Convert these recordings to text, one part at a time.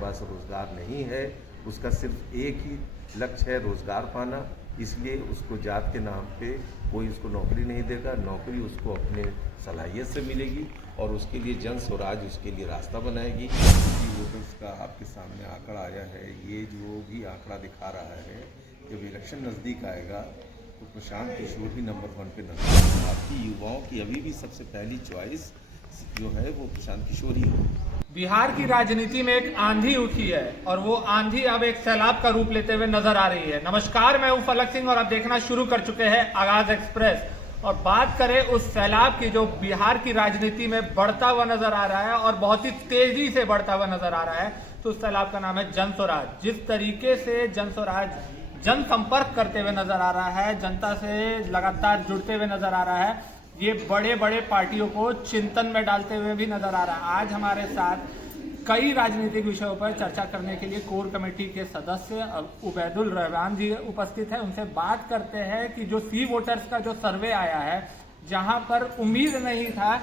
पास रोज़गार नहीं है, उसका सिर्फ एक ही लक्ष्य है रोज़गार पाना, इसलिए उसको जात के नाम पे कोई उसको नौकरी नहीं देगा। नौकरी उसको अपने सलाहियत से मिलेगी और उसके लिए जन स्वराज उसके लिए रास्ता बनाएगी। वोटर्स का आपके सामने आंकड़ा आया है, ये जो भी आंकड़ा दिखा रहा है, जब इलेक्शन नज़दीक आएगा तो प्रशांत किशोर ही नंबर 1 पे नजर आएगा। आपकी युवाओं की अभी भी सबसे पहली चॉइस जो है वो प्रशांत किशोर ही है। बिहार की राजनीति में एक आंधी उठी है और वो आंधी अब एक सैलाब का रूप लेते हुए नजर आ रही है। नमस्कार, मैं हूं फलक सिंह और आप देखना शुरू कर चुके हैं आगाज एक्सप्रेस। और बात करें उस सैलाब की जो बिहार की राजनीति में बढ़ता हुआ नजर आ रहा है और बहुत ही तेजी से बढ़ता हुआ नजर आ रहा है, तो उस सैलाब का नाम है जन स्वराज। जिस तरीके से जन स्वराज जनसंपर्क करते हुए नजर आ रहा है, जनता से लगातार जुड़ते हुए नजर आ रहा है, ये बड़े बड़े पार्टियों को चिंतन में डालते हुए भी नजर आ रहा है। आज हमारे साथ कई राजनीतिक विषयों पर चर्चा करने के लिए कोर कमेटी के सदस्य उबैदुल रहमान जी उपस्थित हैं। उनसे बात करते हैं कि जो सी वोटर्स का जो सर्वे आया है, जहां पर उम्मीद नहीं था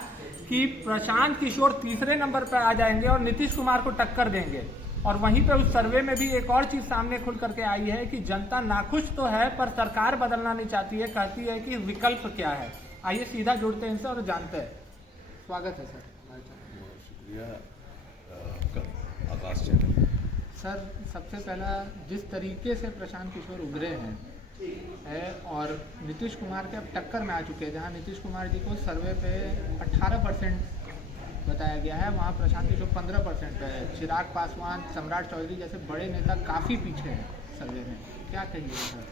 कि प्रशांत किशोर तीसरे नंबर पर आ जाएंगे और नीतीश कुमार को टक्कर देंगे, और वहीं पे उस सर्वे में भी एक और चीज सामने खुल करके आई है कि जनता नाखुश तो है पर सरकार बदलना नहीं चाहती है, कहती है कि विकल्प क्या है। आइए सीधा जुड़ते हैं इनसे और जानते हैं। स्वागत है सर। शुक्रिया आकाश चैनल। सर, सबसे पहला, जिस तरीके से प्रशांत किशोर उभरे हैं और नीतीश कुमार के अब टक्कर में आ चुके हैं, जहां नीतीश कुमार जी को सर्वे पे 18% बताया गया है, वहां प्रशांत किशोर 15% पे है। चिराग पासवान, सम्राट चौधरी जैसे बड़े नेता काफ़ी पीछे हैं सर्वे में, क्या कहिए सर?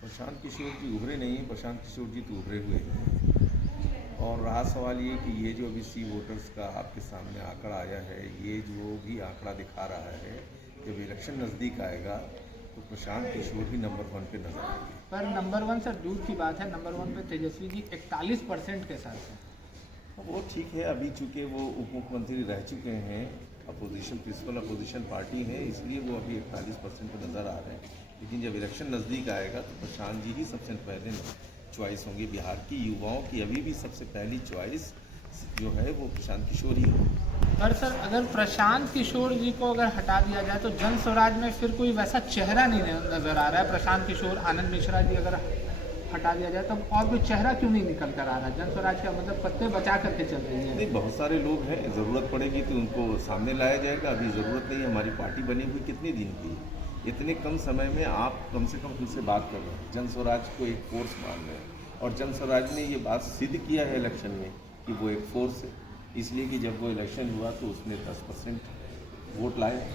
प्रशांत किशोर जी उभरे नहीं, प्रशांत किशोर जी तो उभरे हुए हैं। और रहा सवाल ये कि ये जो अभी सी वोटर्स का आपके सामने आंकड़ा आया है, ये जो भी आंकड़ा दिखा रहा है, जब इलेक्शन नज़दीक आएगा तो प्रशांत किशोर ही नंबर 1 पे नजर आएंगे। पर नंबर 1 सर दूर की बात है, नंबर 1 पे तेजस्वी जी 41% के साथ हैं। वो ठीक है, अभी चूँकि वो उप मुख्यमंत्री रह चुके हैं, अपोजिशन प्रिंसिपल अपोजिशन पार्टी है, इसलिए वो अभी 41% पर नज़र आ रहे हैं। लेकिन जब इलेक्शन नज़दीक आएगा तो प्रशांत जी ही सबसे पहले चॉइस होंगी। बिहार की युवाओं की अभी भी सबसे पहली चॉइस जो है वो प्रशांत किशोर ही है। पर सर, अगर प्रशांत किशोर जी को अगर हटा दिया जाए तो जन स्वराज में फिर कोई वैसा चेहरा नहीं नजर आ रहा है। प्रशांत किशोर, आनंद मिश्रा जी अगर हटा दिया जाए तो और कोई चेहरा क्यों नहीं निकल कर आ रहा है? जन स्वराज का मतलब पत्ते बचा करके चल रही है। नहीं, बहुत सारे लोग हैं, ज़रूरत पड़ेगी तो उनको सामने लाया जाएगा। अभी ज़रूरत नहीं है, हमारी पार्टी बनी हुई कितने दिन की, इतने कम समय में आप कम से कम हमसे बात कर रहे हैं, जन स्वराज को एक फोर्स मान रहे हैं। और जन स्वराज ने ये बात सिद्ध किया है इलेक्शन में कि वो एक फोर्स है, इसलिए कि जब वो इलेक्शन हुआ तो उसने 10% वोट लाए।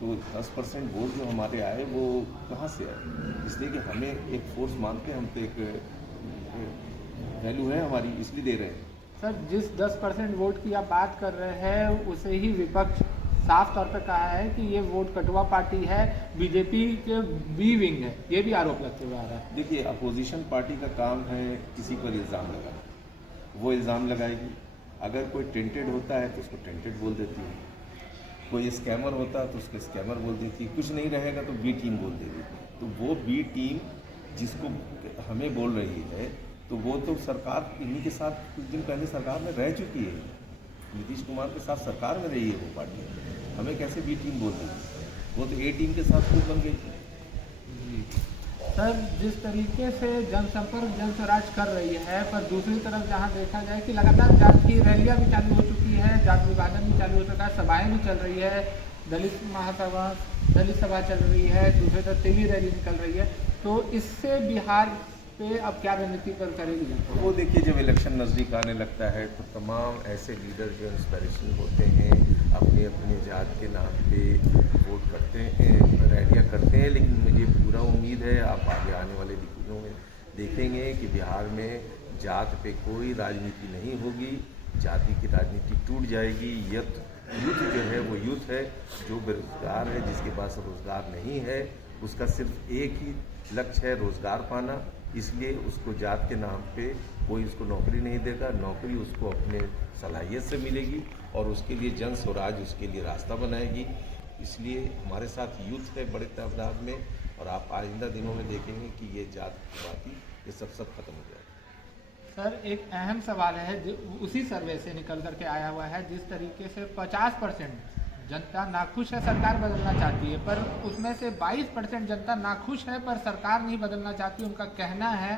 तो 10% वोट जो हमारे आए वो कहाँ से आए? इसलिए कि हमें एक फोर्स मानते हैं, हम तो एक वैल्यू है हमारी, इसलिए दे रहे हैं। सर, जिस 10% वोट की आप बात कर रहे हैं, उसे ही विपक्ष साफ तौर पर कहा है कि ये वोट कटुआ पार्टी है, बीजेपी के बी विंग है, ये भी आरोप लगते हुए आ रहा है। देखिए, अपोजिशन पार्टी का काम है किसी पर इल्ज़ाम लगाना, वो इल्ज़ाम लगाएगी। अगर कोई टेंटेड होता है तो उसको टेंटेड बोल देती है, कोई स्कैमर होता है तो उसको स्कैमर बोल देती है, कुछ नहीं रहेगा तो बी टीम बोल देगी। तो वो बी टीम जिसको हमें बोल रही है, तो वो तो सरकार इन्हीं के साथ कुछ दिन पहले सरकार में रह चुकी है, नीतीश कुमार के साथ सरकार में रही है वो पार्टी, हमें कैसे बी टीम बोल देगी? वो तो ए टीम के साथ खुद बन गई थी। सर, जिस तरीके से जनसंपर्क जन स्वराज कर रही है, पर दूसरी तरफ जहां देखा जाए कि लगातार जात की रैलियां भी चालू हो चुकी है, जात विभाजन भी चालू हो चुका है, सभाएं भी चल रही है, दलित महासभा, दलित सभा चल रही है, दूसरी तरफ तेली रैली निकल रही है, तो इससे बिहार पे अब क्या रणनीति पर करेगी? वो देखिए, जब इलेक्शन नज़दीक आने लगता है तो तमाम ऐसे लीडर जो इंस्पिरेशनल होते हैं, अपने अपने जात के नाम पे वोट करते हैं, रैलियाँ करते हैं। लेकिन मुझे पूरा उम्मीद है आप आगे आने वाले दिनों में देखेंगे कि बिहार में जात पे कोई राजनीति नहीं होगी, जाति की राजनीति टूट जाएगी। यूथ जो है वो यूथ है, जो बेरोजगार है, जिसके पास रोज़गार नहीं है, उसका सिर्फ एक ही लक्ष्य है रोज़गार पाना, इसलिए उसको जात के नाम पे कोई उसको नौकरी नहीं देगा। नौकरी उसको अपने सलाहियत से मिलेगी और उसके लिए जन स्वराज उसके लिए रास्ता बनाएगी। इसलिए हमारे साथ यूथ है बड़े तादाद में, और आप आइंदा दिनों में देखेंगे कि ये जात की बात ये सब खत्म हो जाएगा। सर, एक अहम सवाल है जो उसी सर्वे से निकल करके आया हुआ है, जिस तरीके से 50% जनता नाखुश है, सरकार बदलना चाहती है, पर उसमें से 22% जनता नाखुश है पर सरकार नहीं बदलना चाहती। उनका कहना है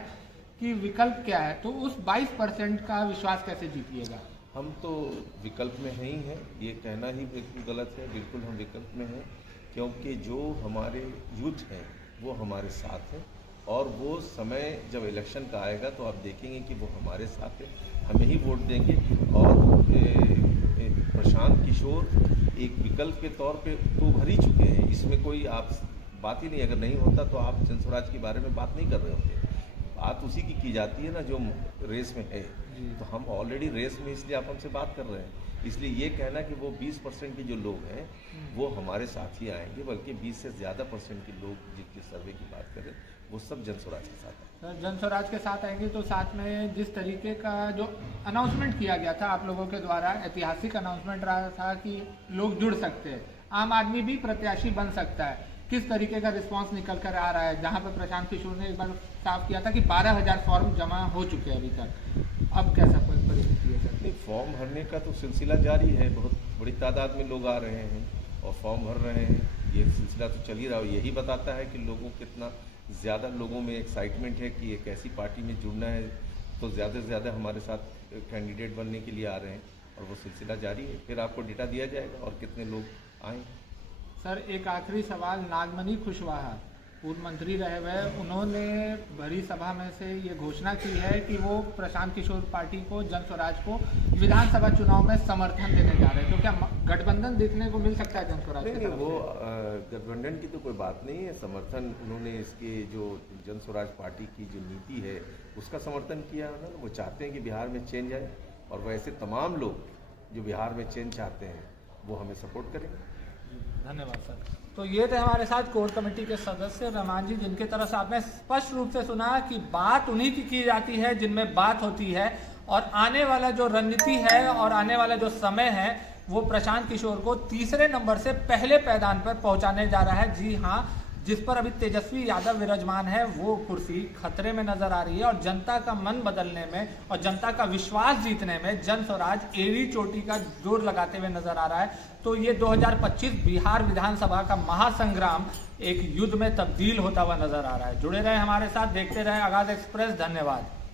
कि विकल्प क्या है, तो उस 22% का विश्वास कैसे जीतिएगा? हम तो विकल्प में ही हैं, ये कहना ही बिल्कुल गलत है। बिल्कुल हम विकल्प में हैं, क्योंकि जो हमारे यूथ हैं वो हमारे साथ हैं, और वो समय जब इलेक्शन का आएगा तो आप देखेंगे कि वो हमारे साथ है, हमें ही वोट देंगे। और प्रशांत किशोर एक विकल्प के तौर पे तो उभर ही चुके हैं, इसमें कोई आप बात ही नहीं। अगर नहीं होता तो आप जन स्वराज के बारे में बात नहीं कर रहे होते। बात उसी की जाती है ना जो रेस में है। तो हम ऑलरेडी रेस में, इसलिए आप हमसे बात कर रहे हैं। इसलिए ये कहना कि वो 20% के जो लोग हैं वो हमारे साथ ही आएंगे, बल्कि 20 से ज़्यादा % के लोग जिनके सर्वे की बात करें वो सब जन स्वराज के साथ आएंगे। सर, जन स्वराज के साथ आएंगे तो साथ में जिस तरीके का जो अनाउंसमेंट किया गया था आप लोगों के द्वारा, ऐतिहासिक अनाउंसमेंट रहा था कि लोग जुड़ सकते हैं, आम आदमी भी प्रत्याशी बन सकता है, किस तरीके का रिस्पांस निकल कर आ रहा है? जहां पर प्रशांत किशोर ने एक बार साफ किया था कि 12,000 फॉर्म जमा हो चुके हैं अभी तक, अब कैसा परिस्थिति है सर? नहीं, फॉर्म भरने का तो सिलसिला जारी है, बहुत बड़ी तादाद में लोग आ रहे हैं और फॉर्म भर रहे हैं। ये सिलसिला तो चल ही रहा है। यही बताता है कि लोगों कितना ज़्यादा लोगों में एक्साइटमेंट है कि एक ऐसी पार्टी में जुड़ना है, तो ज़्यादा से ज़्यादा हमारे साथ कैंडिडेट बनने के लिए आ रहे हैं, और वो सिलसिला जारी है। फिर आपको डेटा दिया जाएगा और कितने लोग आए। सर, एक आखिरी सवाल, नागमणि कुशवाहा पूर्व मंत्री रहे हुए, उन्होंने भरी सभा में से ये घोषणा की है कि वो प्रशांत किशोर पार्टी को, जन स्वराज को विधानसभा चुनाव में समर्थन देने जा रहे हैं। तो क्या गठबंधन देखने को मिल सकता है जन स्वराज की तरफ से? वो गठबंधन की तो कोई बात नहीं है। समर्थन उन्होंने इसके जो जन स्वराज पार्टी की जो नीति है उसका समर्थन किया उन्होंने। वो चाहते हैं कि बिहार में चेंज आए, और वैसे तमाम लोग जो बिहार में चेंज चाहते हैं वो हमें सपोर्ट करेंगे। धन्यवाद सर। तो ये थे हमारे साथ कोर कमेटी के सदस्य रहमान जी, जिनके तरफ से आपने स्पष्ट रूप से सुना कि बात उन्हीं की जाती है जिनमें बात होती है, और आने वाला जो रणनीति है और आने वाला जो समय है वो प्रशांत किशोर को तीसरे नंबर से पहले पैदान पर पहुंचाने जा रहा है। जी हाँ, जिस पर अभी तेजस्वी यादव विराजमान है वो कुर्सी खतरे में नजर आ रही है, और जनता का मन बदलने में और जनता का विश्वास जीतने में जन स्वराज एड़ी चोटी का जोर लगाते हुए नजर आ रहा है। तो ये 2025 बिहार विधानसभा का महासंग्राम एक युद्ध में तब्दील होता हुआ नजर आ रहा है। जुड़े रहे हमारे साथ, देखते रहे आगाज एक्सप्रेस। धन्यवाद।